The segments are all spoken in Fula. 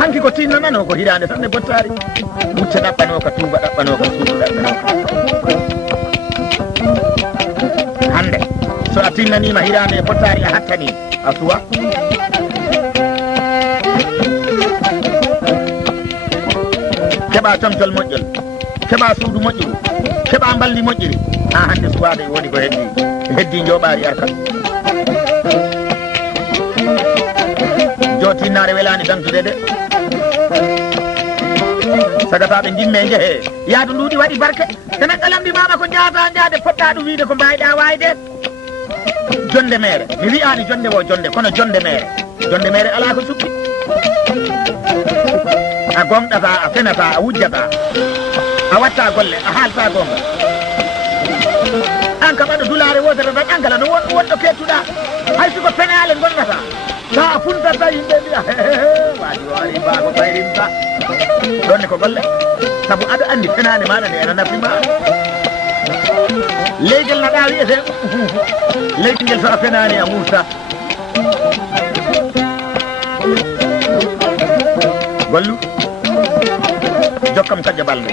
hanki ko tinnanano ko hirande tan ne bottari mucce ɗaɓɓano ka tuuba ɗaɓɓano ka suudu ɗaɓɓano hande so a tinnanima hirande e bottari a hattani a suwa keɓa comtol moƴƴol keɓa suudu moƴƴuru keɓa mbaldi moƴƴiri ha hande suwade woni ko heddi joɓari arka jo tinnare welani dantude de sagataɓe jimme jeehe yaadu nduɗi waɗi barke tena ƙalamdimama ko jaata jaade poɗɗa ɗum wiide ko mbawiɗa wayde jonde mere mi wi'ani jonde wo jonde kono jonde mere ala ko sukki a gonɗata a fenata a wujjata a watta golle a haalta gonga an kam aɗa dulare wotere tan an kala no wonɗo kettuɗa hay siko penale gonnata sa a funtata yimɓe mbiya waji o ari mbago ɓayrinta ɗonne ko golle saabu aɗa andi fenade maɗa nde ena nafima leygel naɗa wiyete leydi ngel so a fenani a murta gollu jokkam kaƴƴa balɗe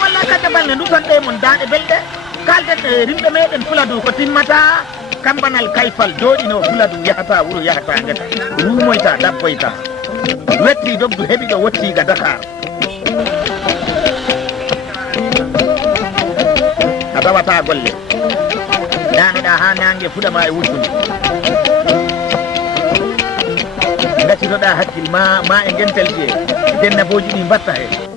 wallay kaƴƴa balɗe dutanɗe mon daɗe belɗe kalden e rimɓe meɗen Fuladu ko timmata kambanal kayfal jooɗino Fuladu yahata wuuro yahata ngeta rumoyta dabboyta wetti dogdu heɓi ɗo wottiga Dakar a tawata golle daneɗa ha nangue fuɗama e wuttude gaccitoɗa hakkille ma e gentel je dennaboji ɗi mbatta he